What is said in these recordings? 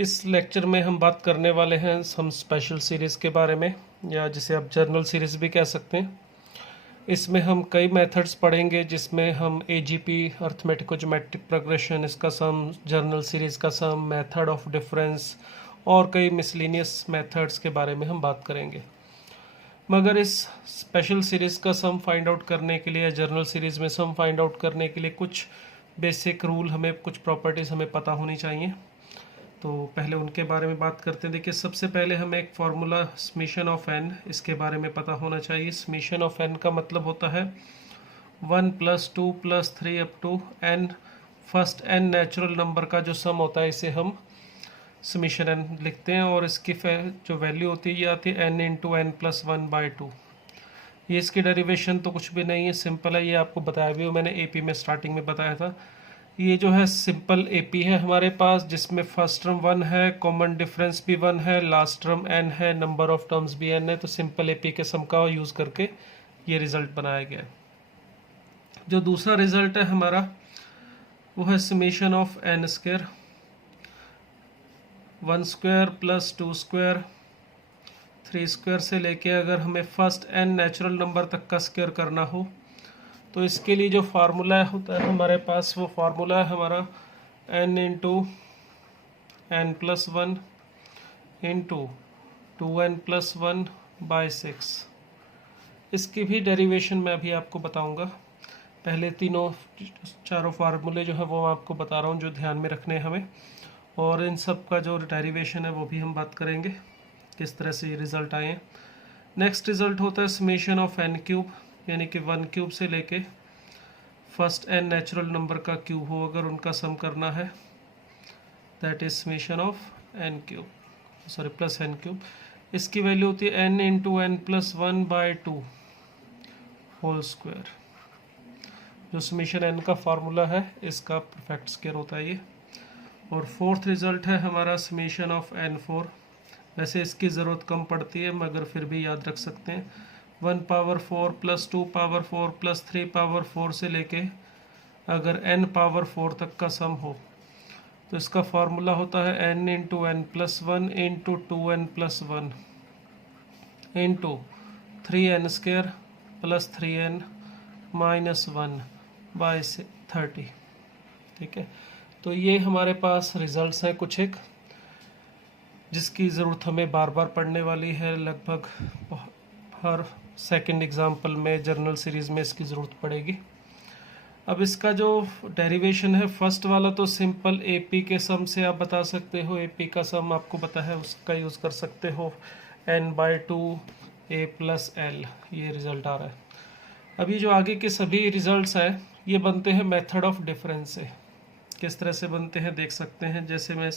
इस लेक्चर में हम बात करने वाले हैं हम स्पेशल सीरीज़ के बारे में, या जिसे आप जर्नल सीरीज़ भी कह सकते हैं। इसमें हम कई मेथड्स पढ़ेंगे, जिसमें हम एजीपी अर्थमेटिको ज्योमेट्रिक प्रोग्रेशन, इसका सम, जर्नल सीरीज़ का सम, मेथड ऑफ डिफरेंस और कई मिसलिनियस मेथड्स के बारे में हम बात करेंगे। मगर इस स्पेशल सीरीज़ का सम फाइंड आउट करने के लिए, जर्नल सीरीज़ में सम फाइंड आउट करने के लिए कुछ बेसिक रूल, हमें कुछ प्रॉपर्टीज़ हमें पता होनी चाहिए। तो पहले उनके बारे में बात करते हैं। देखिए, सबसे पहले हमें एक फार्मूला समेशन ऑफ एन, इसके बारे में पता होना चाहिए। समेशन ऑफ एन का मतलब होता है 1 + 2 + 3 up to n. First n natural number का जो सम होता है, इसे हम समेशन एन लिखते हैं, और इसकी जो वैल्यू होती है ये आती है n × n+1/2। ये इसकी डेरिवेशन तो कुछ भी नहीं है, सिंपल है। ये आपको बताया भी हो, मैंने एपी में स्टार्टिंग में बताया था। ये जो है सिंपल एपी है हमारे पास, जिसमें फर्स्ट टर्म 1 है, कॉमन डिफरेंस भी 1 है, लास्ट टर्म n है, नंबर ऑफ टर्म्स भी n है। तो सिंपल एपी के सम का यूज़ करके ये रिजल्ट बनाया गया है। जो दूसरा रिजल्ट है हमारा, वो है समेशन ऑफ n स्क्वायर, 1² + 2², 3² से लेके अगर हमें फर्स्ट n नेचुरल नंबर तक का स्क्वायर करना हो, तो इसके लिए जो फार्मूला होता है हमारे पास, वो फार्मूला है हमारा n × n+1 × 2n+1/6। इसकी भी डेरिवेशन मैं अभी आपको बताऊंगा। पहले चारों फार्मूले जो है वो आपको बता रहा हूँ, जो ध्यान में रखने हैं हमें, और इन सब का जो डेरिवेशन है वो भी हम बात करेंगे, किस तरह से ये रिज़ल्ट आए हैं। नेक्स्ट रिज़ल्ट होता है समेशन ऑफ n³, यानी कि 1³ से लेके फर्स्ट n नेचुरल नंबर का क्यूब हो, अगर उनका सम करना है, that is summation of n³ plus n³। इसकी वैल्यू होती है n × n+1/2 होल स्क्वायर। जो समेशन n का फार्मूला है, इसका परफेक्ट स्क्वायर होता है ये। और फोर्थ रिजल्ट है हमारा समेशन ऑफ n4। वैसे इसकी ज़रूरत कम पड़ती है, मगर फिर भी याद रख सकते हैं। 1⁴ + 2⁴ + 3⁴ से लेके अगर n⁴ तक का सम हो, तो इसका फार्मूला होता है n × n+1 × 2n+1 × 3n² + 3n-1/30। ठीक है, तो ये हमारे पास रिजल्ट्स हैं कुछ एक, जिसकी ज़रूरत हमें बार बार पढ़ने वाली है। लगभग हर सेकंड एग्जाम्पल में, जर्नल सीरीज़ में इसकी ज़रूरत पड़ेगी। अब इसका जो डेरिवेशन है, फर्स्ट वाला तो सिंपल एपी के सम से आप बता सकते हो। एपी का सम आपको पता है, उसका यूज़ कर सकते हो n/2 a + l। ये रिज़ल्ट आ रहा है। अभी जो आगे के सभी रिज़ल्ट्स हैं, ये बनते हैं मेथड ऑफ डिफरेंस से। किस तरह से बनते हैं देख सकते हैं। जैसे मैं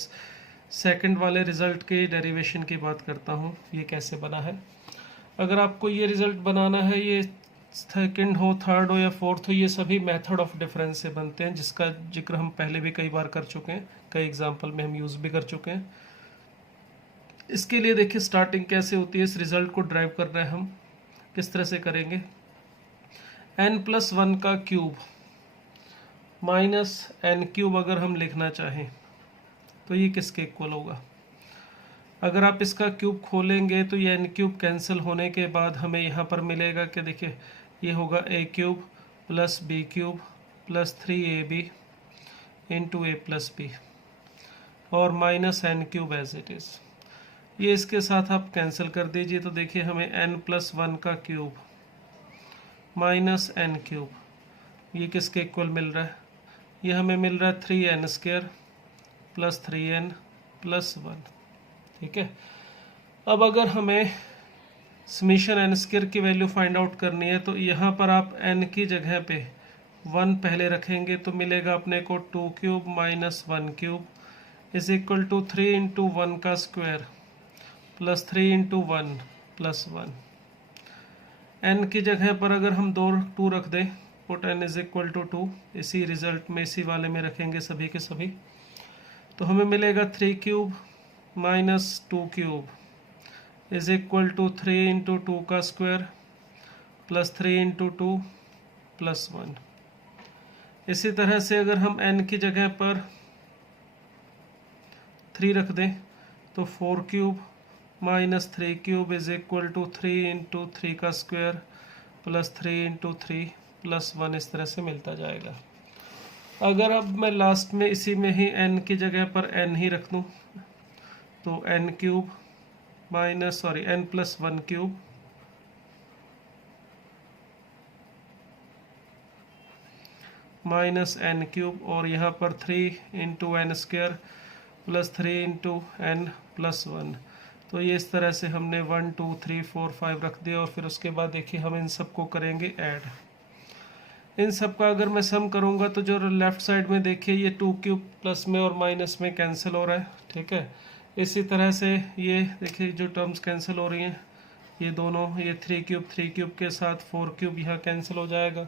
सेकंड वाले रिज़ल्ट के डेरिवेशन की बात करता हूँ, ये कैसे बना है। अगर आपको ये रिज़ल्ट बनाना है, ये सेकंड हो, थर्ड हो या फोर्थ हो, ये सभी मेथड ऑफ डिफरेंस से बनते हैं, जिसका जिक्र हम पहले भी कई बार कर चुके हैं, कई एग्जाम्पल में हम यूज़ भी कर चुके हैं। इसके लिए देखिए स्टार्टिंग कैसे होती है। इस रिज़ल्ट को ड्राइव कर रहे हैं हम, किस तरह से करेंगे। n+1 का क्यूब -n³ अगर हम लिखना चाहें, तो ये किसके इक्वल होगा। अगर आप इसका क्यूब खोलेंगे तो ये n³ कैंसिल होने के बाद हमें यहाँ पर मिलेगा कि देखिए, ये होगा a³ + b³ + 3ab × a + b और -n³ एज इट इज़। ये इसके साथ आप कैंसिल कर दीजिए, तो देखिए हमें n+1 का क्यूब -n³, ये किसके इक्वल मिल रहा है। ये हमें मिल रहा है 3n² + 3n+1। ठीक है, अब अगर हमें समेशन n² की वैल्यू फाइंड आउट करनी है, तो यहाँ पर आप n की जगह पे 1 पहले रखेंगे, तो मिलेगा अपने को 2³ - 1³ = 3 × 1 का स्क्वायर + 3 × 1 + 1। n की जगह पर अगर हम 2 रख दें, पुट n = 2, इसी रिजल्ट में, इसी वाले में रखेंगे सभी के सभी, तो हमें मिलेगा 3³ - 2³ = 3 × 2 का स्क्वायर + 3 × 2 + 1। इसी तरह से अगर हम n की जगह पर 3 रख दें तो 4 cube minus 3 cube is equal to 3 into 3 का स्क्वायर प्लस 3 इंटू 3 प्लस 1, इस तरह से मिलता जाएगा। अगर अब मैं लास्ट में इसी में ही n की जगह पर n ही रख दूं तो n cube minus n plus 1 cube minus n cube और यहाँ पर 3 into n square plus 3 into n plus 1। तो ये इस तरह से हमने 1 2 3 4 5 रख दिया और फिर उसके बाद देखिए हम इन सबको करेंगे ऐड। इन सब का अगर मैं सम करूँगा तो जो लेफ्ट साइड में देखिए ये 2 क्यूब प्लस में और माइनस में कैंसिल हो रहा है, ठीक है। इसी तरह से ये देखिए जो टर्म्स कैंसिल हो रही हैं ये दोनों, ये 3 क्यूब के साथ 4 क्यूब यहाँ कैंसिल हो जाएगा।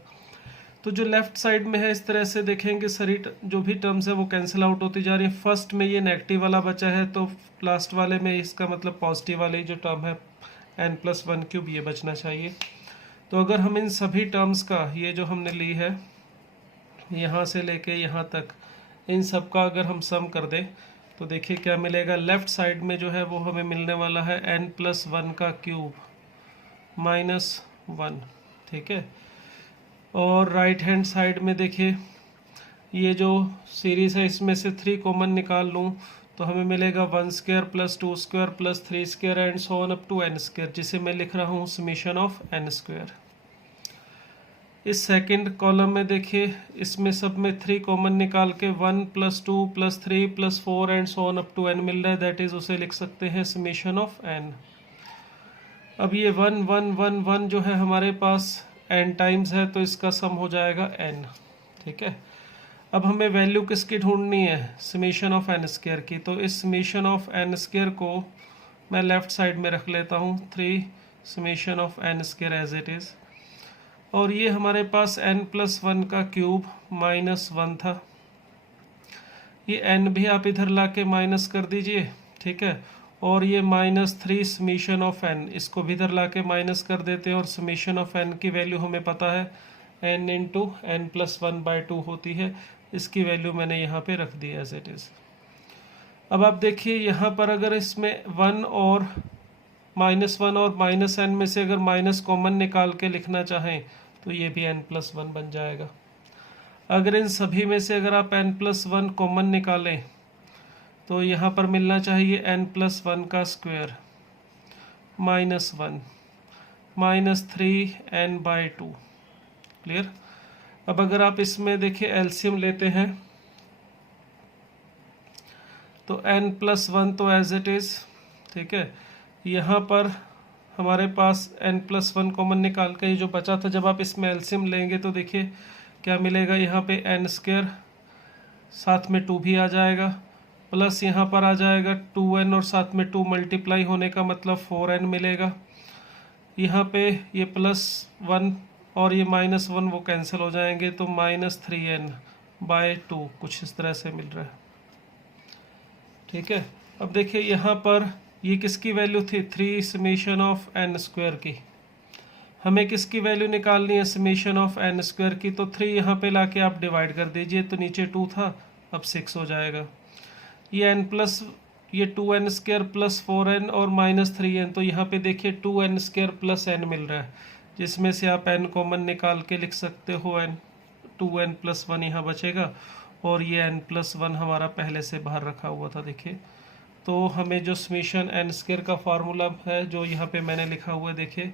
तो जो लेफ्ट साइड में है इस तरह से देखेंगे सारी जो भी टर्म्स है वो कैंसिल आउट होती जा रही है। फर्स्ट में ये नेगेटिव वाला बचा है तो लास्ट वाले में इसका मतलब पॉजिटिव वाली जो टर्म है n प्लस 1 क्यूब ये बचना चाहिए। तो अगर हम इन सभी टर्म्स का ये जो हमने ली है यहाँ से लेके यहाँ तक इन सब का अगर हम सम कर दें तो देखिए क्या मिलेगा। लेफ्ट साइड में जो है वो हमें मिलने वाला है n प्लस 1 का क्यूब माइनस 1, ठीक है। और राइट हैंड साइड में देखिए ये जो सीरीज़ है इसमें से 3 कॉमन निकाल लूँ तो हमें मिलेगा 1 square plus 2 square plus 3 square and so on up to n square, जिसे मैं लिख रहा हूँ समीशन ऑफ n स्क्वायर। इस सेकंड कॉलम में देखिए इसमें सब में 3 कॉमन निकाल के 1 plus 2 plus 3 plus 4 and so on up to n मिल रहा है, दैट इज़ उसे लिख सकते हैं समीशन ऑफ n। अब ये 1 1 1 1 जो है हमारे पास n टाइम्स है तो इसका सम हो जाएगा n, ठीक है। अब हमें वैल्यू किसकी ढूंढनी है, समीशन ऑफ n स्क्वायर की। तो इस समीशन ऑफ n स्क्वायर को मैं लेफ्ट साइड में रख लेता हूँ 3 summation of n square as it is. और ये हमारे पास n प्लस 1 का क्यूब माइनस 1 था, ये n भी आप इधर ला के माइनस कर दीजिए, ठीक है। और ये माइनस 3 समीशन ऑफ n, इसको भी इधर ला के माइनस कर देते हैं और समीशन ऑफ n की वैल्यू हमें पता है n इंटू n प्लस 1/2 होती है। इसकी वैल्यू मैंने यहाँ पे रख दी एज इट इज़। अब आप देखिए यहाँ पर अगर इसमें 1 और -1 और माइनस n में से अगर माइनस कॉमन निकाल के लिखना चाहें तो ये भी n प्लस 1 बन जाएगा। अगर इन सभी में से अगर आप n प्लस 1 कॉमन निकालें तो यहाँ पर मिलना चाहिए n प्लस 1 का square minus 1 minus 3n/2, clear. अब अगर आप इसमें देखिए एलसीएम लेते हैं तो n प्लस 1 तो एज इट इज़, ठीक है। यहाँ पर हमारे पास n प्लस 1 कॉमन निकाल के ये जो बचा था, जब आप इसमें एलसीएम लेंगे तो देखिए क्या मिलेगा। यहाँ पे n स्क्वायर साथ में 2 भी आ जाएगा प्लस यहाँ पर आ जाएगा 2n और साथ में 2 मल्टीप्लाई होने का मतलब 4n मिलेगा। यहाँ पे ये प्लस 1 और ये माइनस 1 वो कैंसिल हो जाएंगे तो माइनस 3n/2 कुछ इस तरह से मिल रहा है, ठीक है। अब देखिए यहाँ पर ये किसकी वैल्यू थी, 3 समीशन ऑफ n स्क्वायर की। हमें किसकी वैल्यू निकालनी है, समीशन ऑफ n स्क्वायर की। तो 3 यहाँ पे लाके आप डिवाइड कर दीजिए तो नीचे 2 था अब 6 हो जाएगा। ये n प्लस ये 2n स्क्वायर प्लस 4n और माइनस 3n, तो यहाँ पे देखिए 2n स्क्वायर प्लस n मिल रहा है, जिसमें से आप n कॉमन निकाल के लिख सकते हो n 2n प्लस 1 यहाँ बचेगा और ये n प्लस 1 हमारा पहले से बाहर रखा हुआ था। देखिए तो हमें जो समीशन n स्क्वायर का फार्मूला है जो यहाँ पे मैंने लिखा हुआ है, देखिए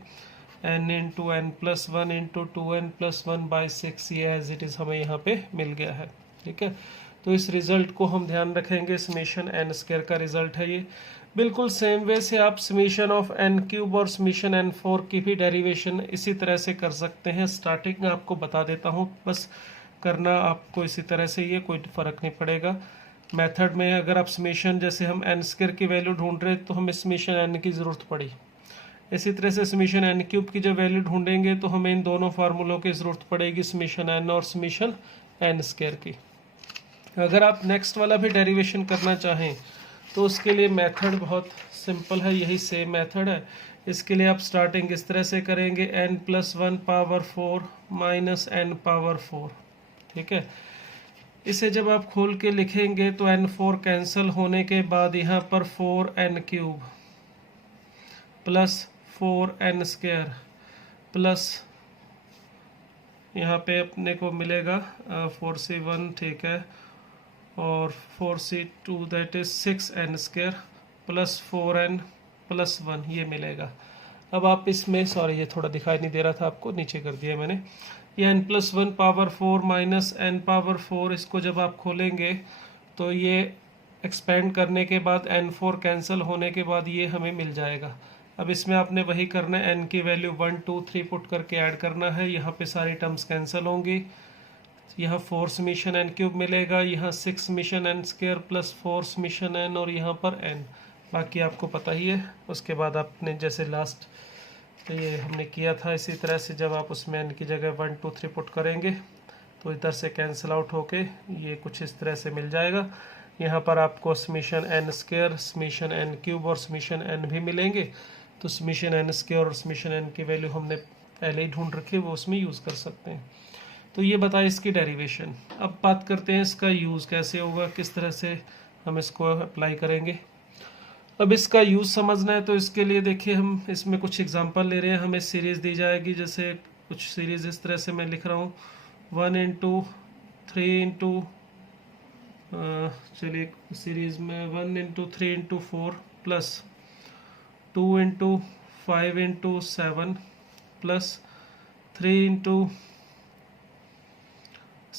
n into n plus 1 into 2n plus 1/6 ये एज इट इज़ हमें यहाँ पे मिल गया है, ठीक है। तो इस रिज़ल्ट को हम ध्यान रखेंगे, समीशन n स्क्वायर का रिज़ल्ट है ये। बिल्कुल सेम वे से आप समीशन ऑफ n क्यूब और समीशन n4 की भी डेरिवेशन इसी तरह से कर सकते हैं। स्टार्टिंग में आपको बता देता हूँ, बस करना आपको इसी तरह से, ये कोई फ़र्क नहीं पड़ेगा। मेथड में अगर आप समीशन जैसे हम n स्क्वायर की वैल्यू ढूंढ रहे तो हमें समीशन n की ज़रूरत पड़ी, इसी तरह से समीशन n क्यूब की जब वैल्यू ढूंढेंगे तो हमें इन दोनों फार्मूलों की ज़रूरत पड़ेगी, समीशन n और समीशन n स्क्वायर की। अगर आप नेक्स्ट वाला भी डेरिवेशन करना चाहें तो उसके लिए मेथड बहुत सिंपल है, यही सेम मेथड है। इसके लिए आप स्टार्टिंग इस तरह से करेंगे n plus 1 power 4 minus n power 4, ठीक है। इसे जब आप खोल के लिखेंगे तो n4 कैंसिल होने के बाद यहाँ पर 4n³ प्लस 4n² प्लस यहाँ पे अपने को मिलेगा 4c1, ठीक है, और 4c2 that is 6n² plus 4n plus 1 ये मिलेगा। अब आप इसमें, सॉरी ये थोड़ा दिखाई नहीं दे रहा था आपको, नीचे कर दिया मैंने, ये n+1 power 4 minus n power 4, इसको जब आप खोलेंगे तो ये एक्सपेंड करने के बाद n4 कैंसिल होने के बाद ये हमें मिल जाएगा। अब इसमें आपने वही करना है, n की वैल्यू 1 2 3 पुट करके ऐड करना है, यहाँ पे सारी टर्म्स कैंसिल होंगी, यहाँ 4 समीशन n³ मिलेगा, यहाँ 6 summation n² plus 4 summation n और यहाँ पर n, बाकी आपको पता ही है। उसके बाद आपने जैसे लास्ट तो ये हमने किया था इसी तरह से, जब आप उसमें n की जगह 1 2 3 पुट करेंगे तो इधर से कैंसिल आउट होके ये कुछ इस तरह से मिल जाएगा। यहाँ पर आपको समीशन n², समीशन n³ और समीशन n भी मिलेंगे, तो समीशन n² और समीशन n की वैल्यू हमने पहले ही ढूंढ रखी है, वो उसमें यूज़ कर सकते हैं। तो ये बताए इसकी डेरिवेशन। अब बात करते हैं इसका यूज़ कैसे होगा, किस तरह से हम इसको अप्लाई करेंगे। अब इसका यूज़ समझना है तो इसके लिए देखिए हम इसमें कुछ एग्जांपल ले रहे हैं। हमें सीरीज़ दी जाएगी, जैसे कुछ सीरीज़ इस तरह से मैं लिख रहा हूँ 1 इंटू 3 इंटू, चलिए सीरीज़ में 1 into 3 into 4 plus 2 into 5 into 7 plus 3 into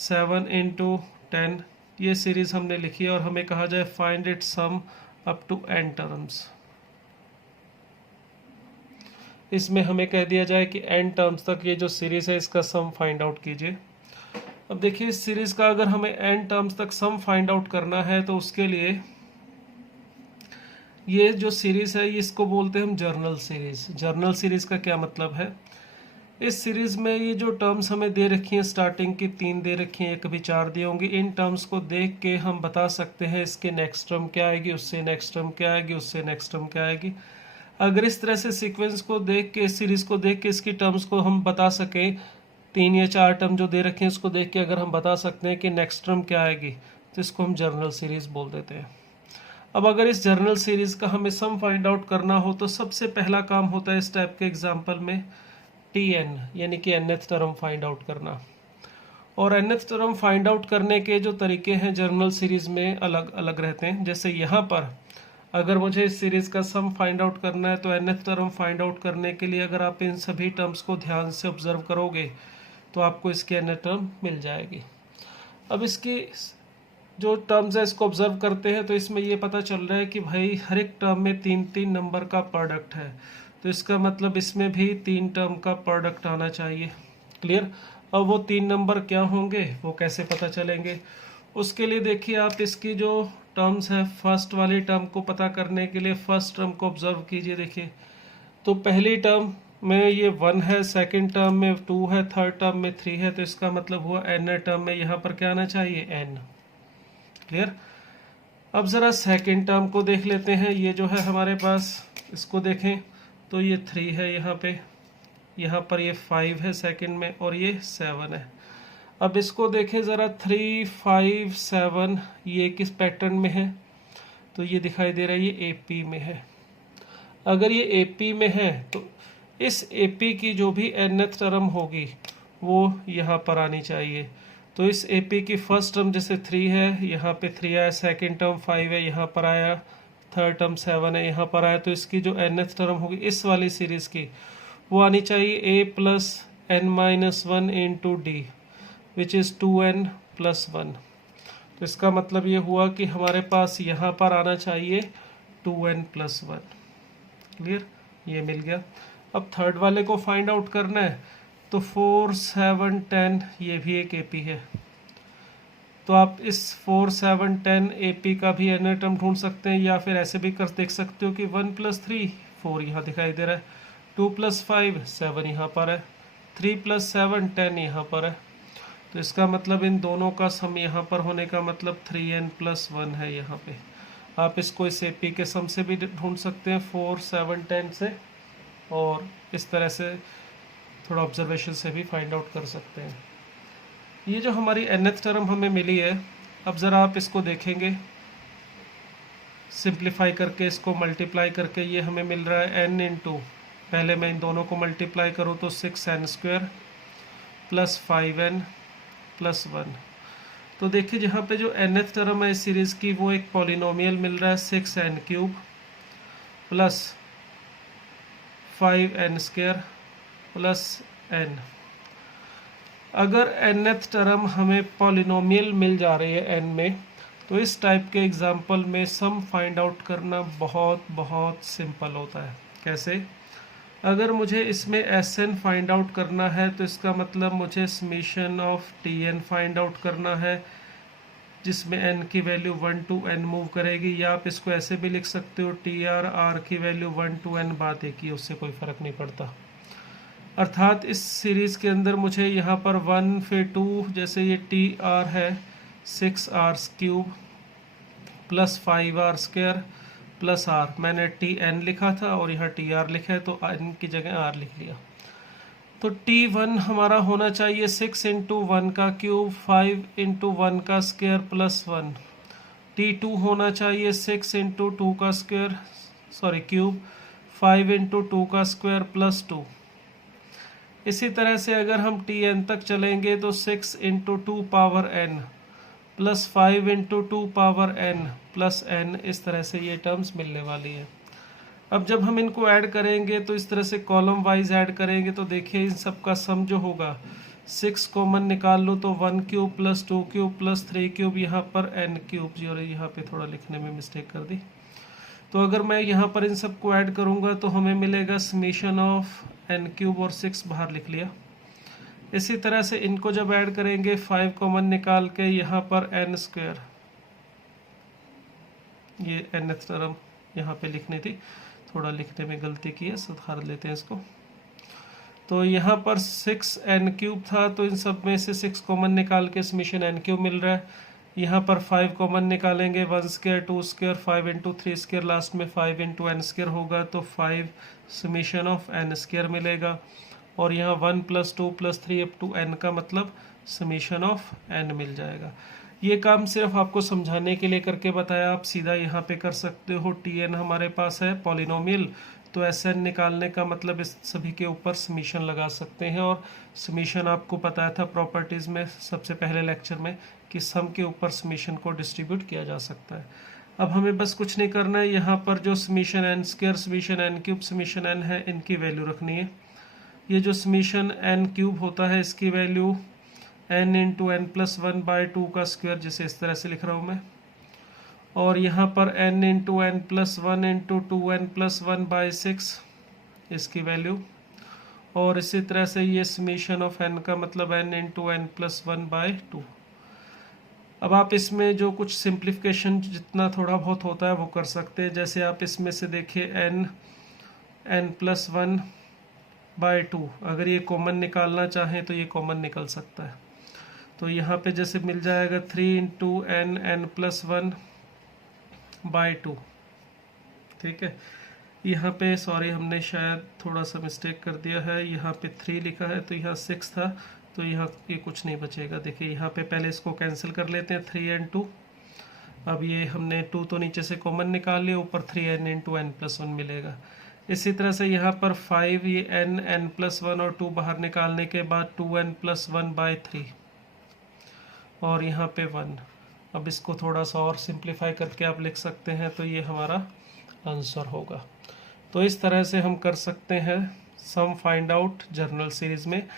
7 into 10, ये सीरीज़ हमने लिखी है और हमें कहा जाए find it sum up to n terms. इसमें हमें कह दिया जाए कि n टर्म्स तक ये जो सीरीज है इसका सम फाइंड आउट कीजिए। अब देखिए इस सीरीज का अगर हमें n टर्म्स तक सम फाइंड आउट करना है तो उसके लिए ये जो सीरीज है इसको बोलते हैं हम जर्नल सीरीज। जर्नल सीरीज का क्या मतलब है, इस सीरीज में ये जो टर्म्स हमें दे रखी हैं, स्टार्टिंग की 3 दे रखी हैं, कभी 4 दी होंगी, इन टर्म्स को देख के हम बता सकते हैं इसके नेक्स्ट टर्म क्या आएगी, उससे नेक्स्ट टर्म क्या आएगी, उससे नेक्स्ट टर्म क्या आएगी। अगर इस तरह से सीक्वेंस को देख के, इस सीरीज को देख के इसकी टर्म्स को हम बता सकें, 3 या 4 टर्म जो दे रखे हैं उसको देख के अगर हम बता सकते हैं कि नेक्स्ट टर्म क्या आएगी, तो इसको हम जर्नल सीरीज बोल देते हैं। अब अगर इस जर्नल सीरीज का हमें सम फाइंड आउट करना हो तो सबसे पहला काम होता है इस टाइप के एग्जाम्पल में Tn, यानी कि nth टर्म फाइंड आउट करना। और nth टर्म फाइंड आउट करने के जो तरीके हैं जर्नल सीरीज में अलग अलग रहते हैं। जैसे यहाँ पर अगर मुझे इस सीरीज का सम फाइंड आउट करना है तो nth टर्म फाइंड आउट करने के लिए अगर आप इन सभी टर्म्स को ध्यान से ऑब्जर्व करोगे तो आपको इसकी nth टर्म मिल जाएगी। अब इसकी जो टर्म्स है इसको ऑब्जर्व करते हैं तो इसमें ये पता चल रहा है कि भाई हर एक टर्म में 3 नंबर का प्रोडक्ट है, तो इसका मतलब इसमें भी 3 टर्म का प्रोडक्ट आना चाहिए। क्लियर। अब वो 3 नंबर क्या होंगे, वो कैसे पता चलेंगे, उसके लिए देखिए आप इसकी जो टर्म्स है, फर्स्ट वाली टर्म को पता करने के लिए फर्स्ट टर्म को ऑब्जर्व कीजिए। देखिए तो पहली टर्म में ये 1 है, सेकंड टर्म में 2 है, थर्ड टर्म में 3 है, तो इसका मतलब हुआ n टर्म में यहाँ पर क्या आना चाहिए, n। क्लियर। अब ज़रा सेकंड टर्म को देख लेते हैं। ये जो है हमारे पास, इसको देखें तो ये 3 है यहाँ पर ये 5 है सेकंड में और ये 7 है। अब इसको देखें ज़रा 3 5 7 ये किस पैटर्न में है, तो ये दिखाई दे रहा है ये AP में है। अगर ये AP में है तो इस AP की जो भी nth टर्म होगी वो यहाँ पर आनी चाहिए। तो इस AP की फर्स्ट टर्म जैसे 3 है, यहाँ पे 3 आया, सेकंड टर्म 5 है, यहाँ पर आया, थर्ड टर्म 7 है, यहाँ पर आया, तो इसकी जो nth टर्म होगी इस वाली सीरीज़ की वो आनी चाहिए a plus n-1 into D which is 2n plus 1। तो इसका मतलब ये हुआ कि हमारे पास यहाँ पर आना चाहिए 2n प्लस 1। क्लियर, ये मिल गया। अब थर्ड वाले को फाइंड आउट करना है तो 4 7 10 ये भी एक AP है, तो आप इस 4 7 10 AP का भी n टर्म ढूंढ सकते हैं, या फिर ऐसे भी कर देख सकते हो कि 1 + 3 4 यहाँ दिखाई दे रहा है, 2 + 5 7 यहाँ पर है, 3 + 7 10 यहाँ पर है। तो इसका मतलब इन दोनों का सम यहाँ पर होने का मतलब 3n + 1 है यहाँ पे। आप इसको इस AP के सम से भी ढूंढ सकते हैं 4 7 10 से, और इस तरह से थोड़ा ऑब्जर्वेशन से भी फाइंड आउट कर सकते हैं। ये जो हमारी nth टर्म हमें मिली है, अब ज़रा आप इसको देखेंगे सिंप्लीफाई करके, इसको मल्टीप्लाई करके, ये हमें मिल रहा है n इंटू, पहले मैं इन दोनों को मल्टीप्लाई करूँ तो 6n² प्लस 5n प्लस 1। तो देखिए जहाँ पे जो nth टर्म है इस सीरीज़ की, वो एक पॉलिनोमियल मिल रहा है 6n³ plus 5n² plus n। अगर nth टर्म हमें पॉलिनोमियल मिल जा रही है n में, तो इस टाइप के एग्जाम्पल में सम फाइंड आउट करना बहुत बहुत सिंपल होता है। कैसे? अगर मुझे इसमें Sn फाइंड आउट करना है तो इसका मतलब मुझे summation of Tn find out करना है, जिसमें n की वैल्यू 1 to n मूव करेगी, या आप इसको ऐसे भी लिख सकते हो Tr r की वैल्यू 1 to n, बात एक ही, उससे कोई फ़र्क नहीं पड़ता। अर्थात इस सीरीज़ के अंदर मुझे यहाँ पर 1 फिर 2, जैसे ये Tr है 6r³ plus 5r² plus r, मैंने Tn लिखा था और यहाँ Tr लिखा है तो n की जगह r लिख लिया। तो T1 हमारा होना चाहिए 6 इंटू 1 का क्यूब 5 इंटू 1 का स्क्वायर प्लस 1। T2 होना चाहिए 6 इंटू 2 का स्क्वायर, सॉरी क्यूब, 5 इंटू 2 का स्क्वायर प्लस 2। इसी तरह से अगर हम Tn तक चलेंगे तो 6 into 2 power n plus 5 into 2 power n plus n, इस तरह से ये टर्म्स मिलने वाली है। अब जब हम इनको ऐड करेंगे तो इस तरह से कॉलम वाइज ऐड करेंगे तो देखिए इन सब का सम जो होगा, 6 कॉमन निकाल लो तो 1³ प्लस 2³ प्लस 3³, यहाँ पर n³, और यहाँ पे थोड़ा लिखने में मिस्टेक कर दी। तो अगर मैं यहाँ पर इन सबको ऐड करूँगा तो हमें मिलेगा समीशन ऑफ n³ और 6 बाहर लिख लिया। इसी तरह से इनको जब ऐड करेंगे 5 कॉमन निकाल के, यहाँ पर n², ये nth टर्म यहाँ पे लिखनी थी, थोड़ा लिखने में गलती की है, सुधार लेते हैं इसको। तो यहाँ पर 6n³ था, तो इन सब में से 6 कॉमन निकाल के समीशन n³ मिल रहा है। यहाँ पर 5 कॉमन निकालेंगे, 1² 2², 5 इंटू 3², लास्ट में 5 इंटू n² होगा, तो 5 समीशन ऑफ n² मिलेगा। और यहाँ 1 plus 2 plus 3 up to n का मतलब समीशन ऑफ n मिल जाएगा। ये काम सिर्फ आपको समझाने के लिए करके बताया, आप सीधा यहाँ पे कर सकते हो। Tn हमारे पास है पॉलिनोमियल, तो Sn निकालने का मतलब इस सभी के ऊपर समीशन लगा सकते हैं। और समीशन आपको बताया था प्रॉपर्टीज़ में सबसे पहले लेक्चर में कि सम के ऊपर समीशन को डिस्ट्रीब्यूट किया जा सकता है। अब हमें बस कुछ नहीं करना है, यहाँ पर जो summation n², summation n³ summation n है, इनकी वैल्यू रखनी है। ये जो समीशन n³ होता है इसकी value n into n plus 1/2 का स्क्वायर, जिसे इस तरह से लिख रहा हूँ मैं, और यहाँ पर n into n plus 1 into 2n plus 1/6 इसकी वैल्यू, और इसी तरह से ये समीशन ऑफ n का मतलब n इंटू n प्लस 1/2। अब आप इसमें जो कुछ सिंप्लीफिकेशन जितना थोड़ा बहुत होता है वो कर सकते हैं। जैसे आप इसमें से देखिए n प्लस 1/2, अगर ये कॉमन निकालना चाहें तो ये कॉमन निकल सकता है। तो यहाँ पे जैसे मिल जाएगा 3 इंटू n प्लस 1/2, ठीक है। यहाँ पे सॉरी हमने शायद थोड़ा सा मिस्टेक कर दिया है, यहाँ पे 3 लिखा है तो यहाँ 6 था, तो यहाँ ये कुछ नहीं बचेगा। देखिए यहाँ पे पहले इसको कैंसिल कर लेते हैं, 3 and 2। अब ये हमने 2 तो नीचे से कॉमन निकाल लिया, ऊपर 3n इंटू n प्लस 1 मिलेगा। इसी तरह से यहाँ पर 5, ये n प्लस 1 और 2 बाहर निकालने के बाद 2n प्लस 1/3, और यहाँ पे 1। अब इसको थोड़ा सा और सिंप्लीफाई करके आप लिख सकते हैं, तो ये हमारा आंसर होगा। तो इस तरह से हम कर सकते हैं sum find out general series में।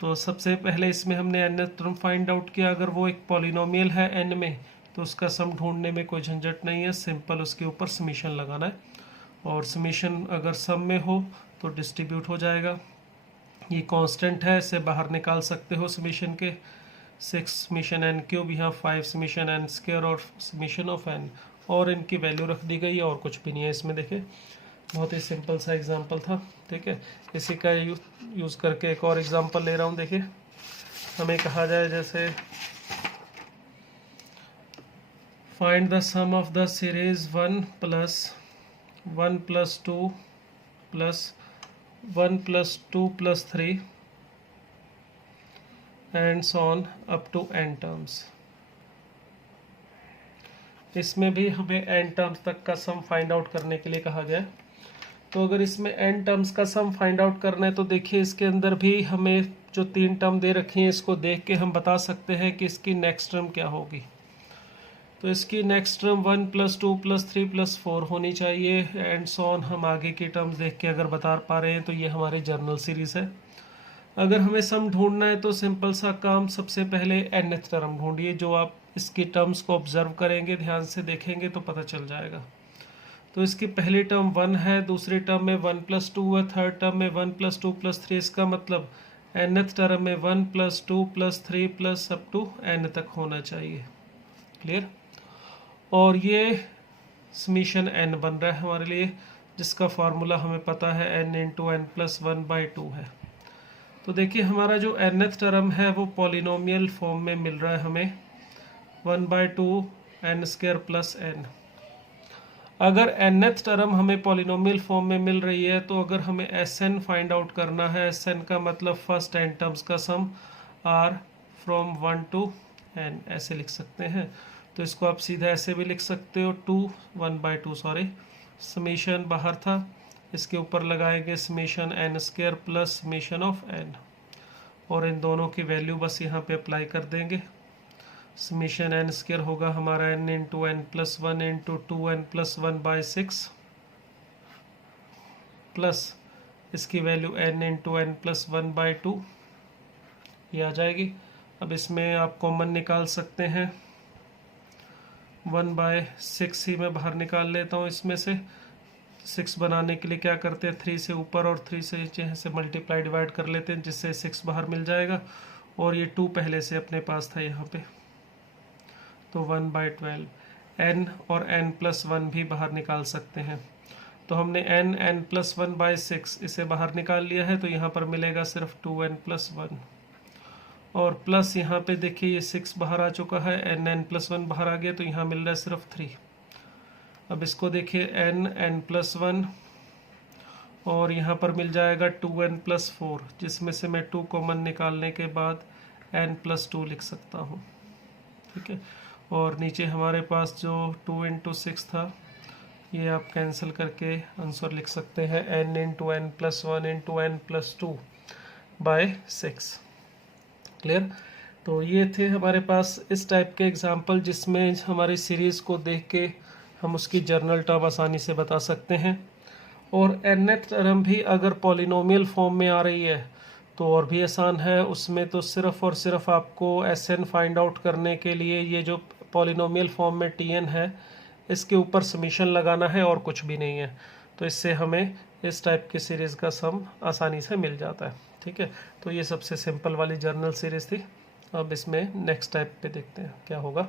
तो सबसे पहले इसमें हमने n टर्म फाइंड आउट किया, अगर वो एक पॉलिनोमियल है n में तो उसका सम ढूंढने में कोई झंझट नहीं है, सिंपल उसके ऊपर समीशन लगाना है, और समीशन अगर सम में हो तो डिस्ट्रीब्यूट हो जाएगा। ये कांस्टेंट है, इसे बाहर निकाल सकते हो समीशन के, 6 समीशन n³, यहाँ 5 समीशन n² और समीशन ऑफ n, और इनकी वैल्यू रख दी गई है, और कुछ भी नहीं है इसमें। देखें बहुत ही सिंपल सा एग्जांपल था, ठीक है। इसी का यूज़ करके एक और एग्जांपल ले रहा हूँ। देखिए हमें कहा जाए जैसे find the sum of the series 1 plus 1 plus 2 plus 1 plus 2 plus 3 and so on up to n terms. इसमें भी हमें n टर्म्स तक का सम फाइंड आउट करने के लिए कहा गया। तो अगर इसमें n टर्म्स का सम फाइंड आउट करना है तो देखिए इसके अंदर भी हमें जो 3 टर्म दे रखी हैं इसको देख के हम बता सकते हैं कि इसकी नेक्स्ट टर्म क्या होगी। तो इसकी नेक्स्ट टर्म 1 + 2 + 3 + 4 होनी चाहिए एंड सो ऑन। हम आगे की टर्म्स देख के अगर बता पा रहे हैं तो ये हमारी जर्नल सीरीज है। अगर हमें सम ढूंढना है तो सिंपल सा काम, सबसे पहले nth टर्म ढूंढिए। जो आप इसकी टर्म्स को ऑब्जर्व करेंगे, ध्यान से देखेंगे तो पता चल जाएगा। तो इसकी पहली टर्म 1 है, दूसरी टर्म में 1 + 2 है, थर्ड टर्म में 1 + 2 + 3। इसका मतलब nth टर्म में 1 + 2 + 3 + अप टू n तक होना चाहिए। क्लियर। और ये समीशन n बन रहा है हमारे लिए, जिसका फार्मूला हमें पता है n × n + 1/2 है। तो देखिए हमारा जो nth टर्म है वो पॉलिनोमियल फॉर्म में मिल रहा है हमें 1/2 n² + n। अगर nth टर्म हमें पॉलिनोमियल फॉर्म में मिल रही है तो अगर हमें Sn फाइंड आउट करना है, Sn का मतलब फर्स्ट n टर्म्स का सम r फ्रॉम 1 to n, ऐसे लिख सकते हैं। तो इसको आप सीधा ऐसे भी लिख सकते हो 1/2 सॉरी, समीशन बाहर था, इसके ऊपर लगाएंगे summation n² + summation of n, और इन दोनों की वैल्यू बस यहाँ पे अप्लाई कर देंगे। समीशन n² होगा हमारा n × n + 1 × 2n + 1/6 प्लस इसकी वैल्यू n × n + 1/2 ये आ जाएगी। अब इसमें आप कॉमन निकाल सकते हैं, 1/6 ही मैं बाहर निकाल लेता हूँ। इसमें से 6 बनाने के लिए क्या करते हैं, 3 से ऊपर और 3 से नीचे से मल्टीप्लाई डिवाइड कर लेते हैं, जिससे 6 बाहर मिल जाएगा। और ये 2 पहले से अपने पास था यहाँ पे, तो 1/12। n और n + 1 भी बाहर निकाल सकते हैं। तो हमने n + 1/6 इसे बाहर निकाल लिया है, तो यहाँ पर मिलेगा सिर्फ 2n + 1। और प्लस यहाँ पे देखिए ये 6 बाहर आ चुका है, n + 1 बाहर आ गया, तो यहाँ मिल रहा है सिर्फ 3। अब इसको देखिए n + 1 और यहाँ पर मिल जाएगा 2n + 4, जिसमें से मैं 2 कॉमन निकालने के बाद n + 2 लिख सकता हूँ। ठीक है। और नीचे हमारे पास जो 2 × 6 था, ये आप कैंसिल करके आंसर लिख सकते हैं n × n + 1 × n + 2/6। क्लियर। तो ये थे हमारे पास इस टाइप के एग्जाम्पल, जिसमें हमारी सीरीज़ को देख के हम उसकी जर्नल टर्म आसानी से बता सकते हैं। और nth टर्म भी अगर पॉलिनोमियल फॉर्म में आ रही है तो और भी आसान है। उसमें तो सिर्फ और सिर्फ आपको Sn फाइंड आउट करने के लिए ये जो पॉलिनोमियल फॉर्म में Tn है, इसके ऊपर समीशन लगाना है और कुछ भी नहीं है। तो इससे हमें इस टाइप की सीरीज़ का सम आसानी से मिल जाता है। ठीक है। तो ये सबसे सिंपल वाली जर्नल सीरीज़ थी। अब इसमें नेक्स्ट टाइप पे देखते हैं क्या होगा।